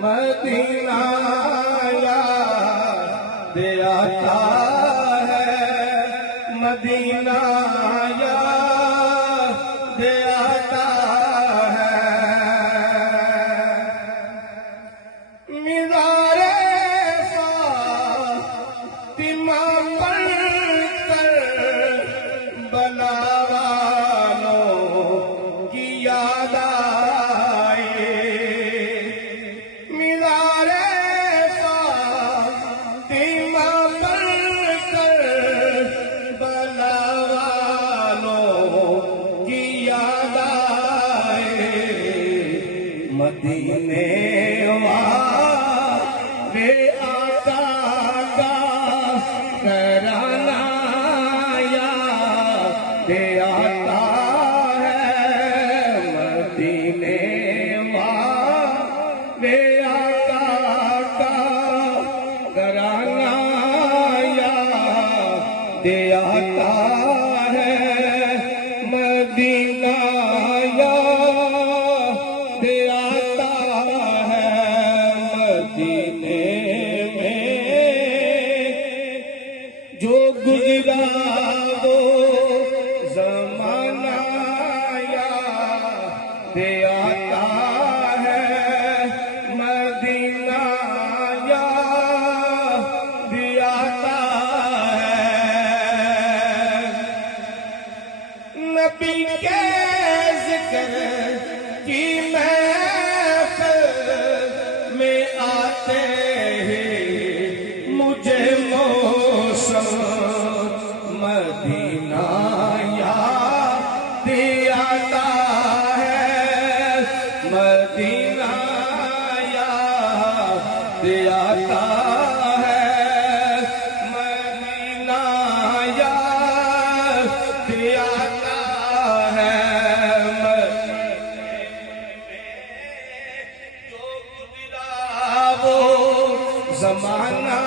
مدینہ یاد آتا ہے، مدینہ یاد آتا ہے۔ مزار فاطمہ پر کربلا والوں کی یاد آئے، مزار فاطمہ پر کربلا والوں کی یاد آئے، مدینے والے آقا کا ترانہ یاد آتا ہے، مدینے والے آقا کا ترانہ یاد آتا ہے، مدینہ یاد آتا ہے۔ مدینے میں جو گزرا وہ زمانہ یاد آتا ہے، مدینہ یاد آتا ہے۔ نبی کے ذکر کی محفل میں آتے ہی مجھے موسم مدینہ یاد آتا ہے، مدینہ یاد آتا ہے، مدینہ یاد آتا ہے۔ جو گزرا وہ زمانہ